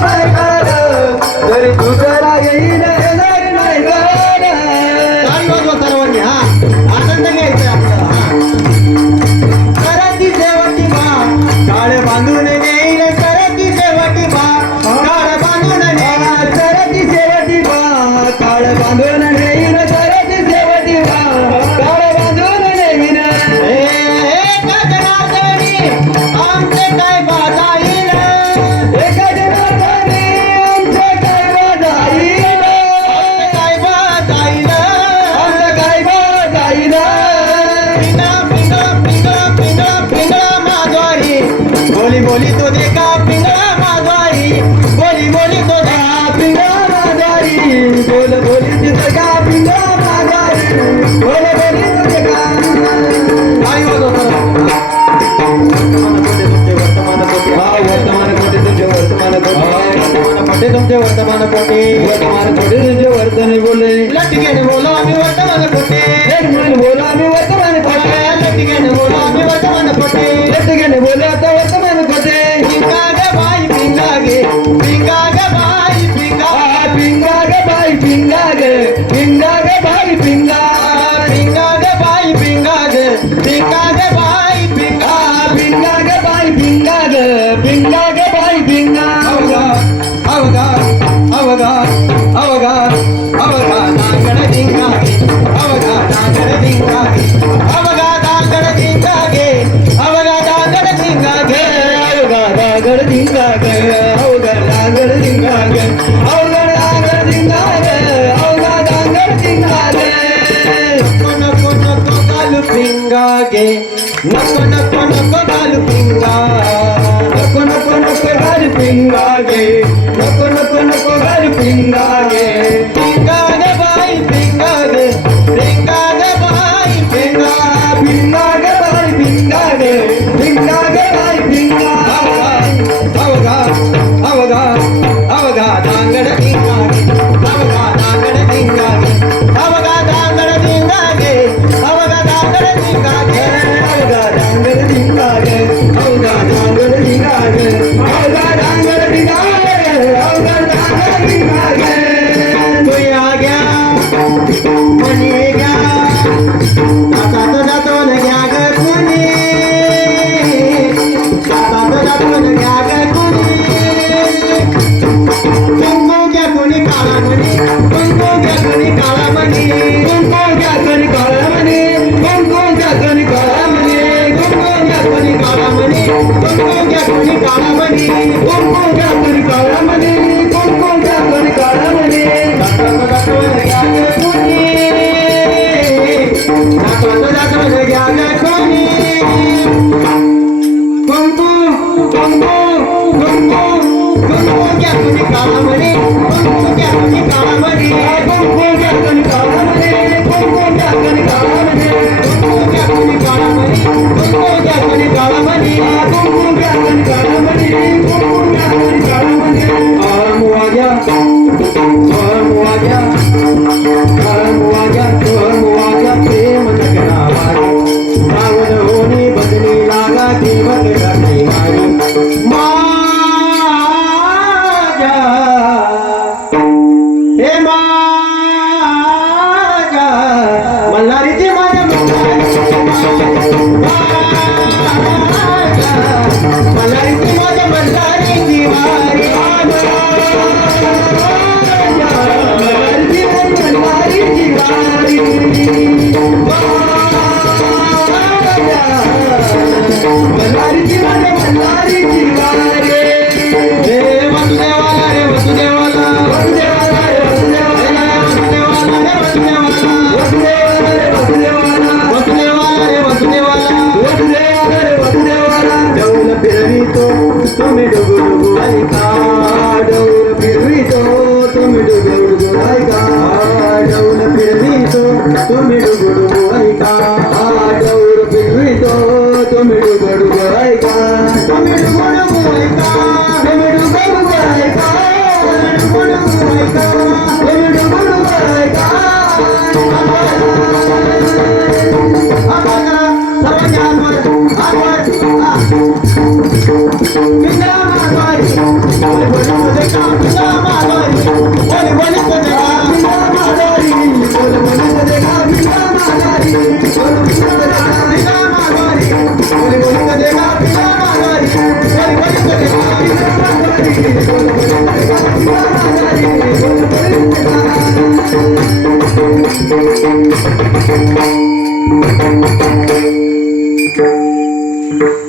नाही गं, तरी दुसरा येईन येणार नाही गं. ताली वाजवा सर्वांनी. हा आनंद घ्यायचा आपल्याला. करती शेवटी बा काळ बांधून नेईल, करती शेवटी बा काळ बांधून नेईल, सरती शेवटी बा काळ बांधून नेईन, सरती शेवटी बा काळ बांधून नेईन. आमचे काय बाजाईल, एका जनार्दनी आमचे काय बाजाईल, काय बाजाईल, आमचं काय बाजाईल. पिंगळा पिंगळा पिंगळा पिंगळा पिंगळा माधवारी, बोली बोली तो देखा पिंगळा माधवारी, बोली बोली तो देखा पिंगा माघारी, बोल बोली तिथं का पिंगा माघारी, बोल बोली तिथं का. आई वाजव सर्व. वर्तमान कोटी तुमचे वर्तमान कोटी, तुमचे वर्तमान कोटे वर्तमान कोटी तुमचे वर्तन बोले. लटकेने बोलो आम्ही वर्तमान कोटे, म्हणून बोला आम्ही वर्तमान कोटे, लटकेने बोलो आम्ही वर्तमान कोटे. ठिकाणी बोला आता वर्तमान कोटे. पिंगा ग बाई पिंगा गे, पिंगा ग बाई पिंगा, पिंगा ग बाई पिंगा ग, पिंगा ग बाई पिंगा, पिंगा ग बाई पिंगा ग, पिंगा ग बाई पिंगा, पिंगा ग बाई पिंगा ग, पिंगा ग बाई पिंगा. अवगा अवगा अवगा अवगा नागड डिंगा गे, अवगा नागड डिंगा गे, अवगा नागड डिंगा गे, अवगा नागड डिंगा गे. अवघा रागड धिंगा ग, अवघा रागड धिंगा ग, अवघा रागड धिंगा ग, अवघा रागड धिंगा ग. नको नको नको घालू पिंगा गे, नको नको नको घालू पिंगा, नको नको नको घाल पिंगा गे, नको नको नको घाल पिंगा गे. पिंगा ग बाई पिंगा गे, पिंगा ग बाई पिंगा. पिंगा ग बाई पिंगा गे, पिंगा ग बाई पिंगा. अवगा अवगा अवगा दांगड डिंगा गे, अवघा दांगड डिंगा गे, अवघा दांगड डिंगा गे, अवघा दांगड डिंगा गे. अवघा रागड धिंगा ग, अवघा रागड धिंगा ग, अवघा रागड धिंगा ग, अवघा रागड धिंगा ग. तू या गया मनी गया, जातो जातो न गया ग कोणी, जातो जातो न गया ग कोणी. कुंकू घ्या कोणी काळा मणी, कुंकू घ्या कोणी काळा मणी, कुंकू घ्या कोणी काळा म्हणे, कुंकू घ्या कोणी काळा म्हणे, कुंकू घ्या कोणी काळा मणी, कुंकू घ्या कोणी काळा मणी. कुंकू घ्या कोणी काळा म्हणे, कुंकू घ्या कोणी काळा म्हणे. जातो जातो न गया ग कोणी, जातो जातो न गया ग कोणी. कुंकू कुंकू कुंकू कुंकू घ्या कोणी काळा मणी, कुंकू घ्या कोणी काळा मणी, कुंकू घ्या कोणी काळा म्हणे, कुंकू घ्या कोणी काळा म्हणे, कुंकू घ्या कोणी काळा मणी, कुंकू घ्या कोणी काळा मणी. कुंकू घ्या कोणी काळा म्हणे, कुंकू घ्या कोणी काळा म्हणे. मुवाग्या मुवाग्या मुवाग्या मुवाग्या प्रेम जगना वारी, सावन होनी बदली लागा देवत रणी मारी. माझ्या हे माझ्या मल्हारीची माझ्या मल्हारीची माझ्या मल्हारीची वारी. मल्हारीची वारी, मल्हारीची माझ्या मल्हारीची वारी. हे वसुदेवाला रे वसुदेवाला, वसुदेवाला रे वसुदेवाला, वसुदेवाला रे वसुदेवाला, वसुदेवाला रे वसुदेवाला, वसुदेवाला रे वसुदेवाला. डौल फिरवितो तुम्ही डुगु डुगु ऐका, डौल फिरवितो तुम्ही डुगु डुगु ऐका, डौल फिरवितो तुम्ही डुगु डुगु ऐका, डौल फिरवितो तुम्ही डुगु डुगु ऐका, तुम्ही डुगु डुगु ऐका, तुम्ही डुगु डुगु ऐका, तुम्ही डुगु डुगु ऐका, तुम्ही डुगु डुगु ऐका. पिंगळा माधवारी,